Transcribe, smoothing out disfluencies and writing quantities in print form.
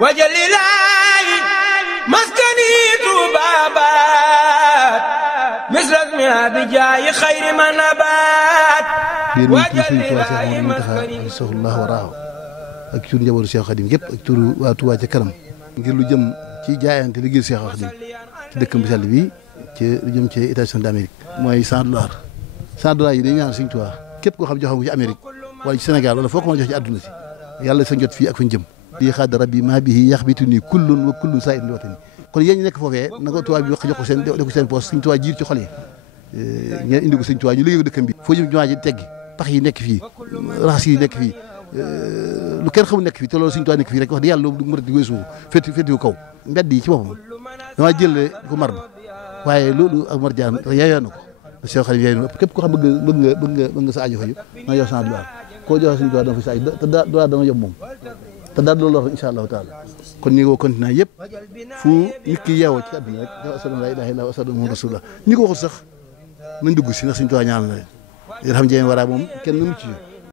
wajalilaayi maskani tuubaabaat misras mi abijaayi xayri ma nabaat wajalilaayi maskani tuubaabaat ak turu njabootu Cheikh Khadim yëpp ak turu waa Touba ca kanam ngir lu jëm ci jaayante liggéey Cheikh Khadim ci dëkkam bu sell bi ci lu jëm ci États-Unis d'Amérique mooy $100 yi dañu ñaan Sëñ Tuubaa képp koo xam joxe ko ci Amérique wala ci Sénégal wala foo ko mën a jox ci àdduna si yàlla sa jot fii ak fa ñu jëm di xaad rabbi maa bihi yaxbitu nii kullun wa kullun saa in li watani kon yéen ñi nekk foofee na ko tubaab bi wax jox ko seen def ko seen poos Sëñ Tuubaa jiir ci xol yi ngeen indi ko Sëñ Tuubaa ñu liggéey ko dëkkam bi foo jëm jumaa ji teggi pax yi nekk fii raxas yi nekk fii lu kenn xamul nekk fii te loolu Sëñ Tuubaa nekk fii rek wax di yàlla lu murid di weesu fétti kaw mbedd yi ci boppam dama jël ko mar ba waaye loolu ak marjaan yaayoo na ko Cheikh Khadim yaayoo na ko képp koo xam bëgg nga sa aajo faju na jox $100 koo joxe Sëñ Tuubaa dama fi sa aajo te daa dama yom moom te daal loolu la incha allahu taala kon ni ko continent yëpp fu nit ki yeewoo ci àdduna rek dafa asadu laa ilaaha illallaah wa asadu muhammadu rasulullah ñi ko waxul sax nañ dugg si ndax Sëñ Tuubaa ñaan la leen xam jeen waraa moom kenn na mucc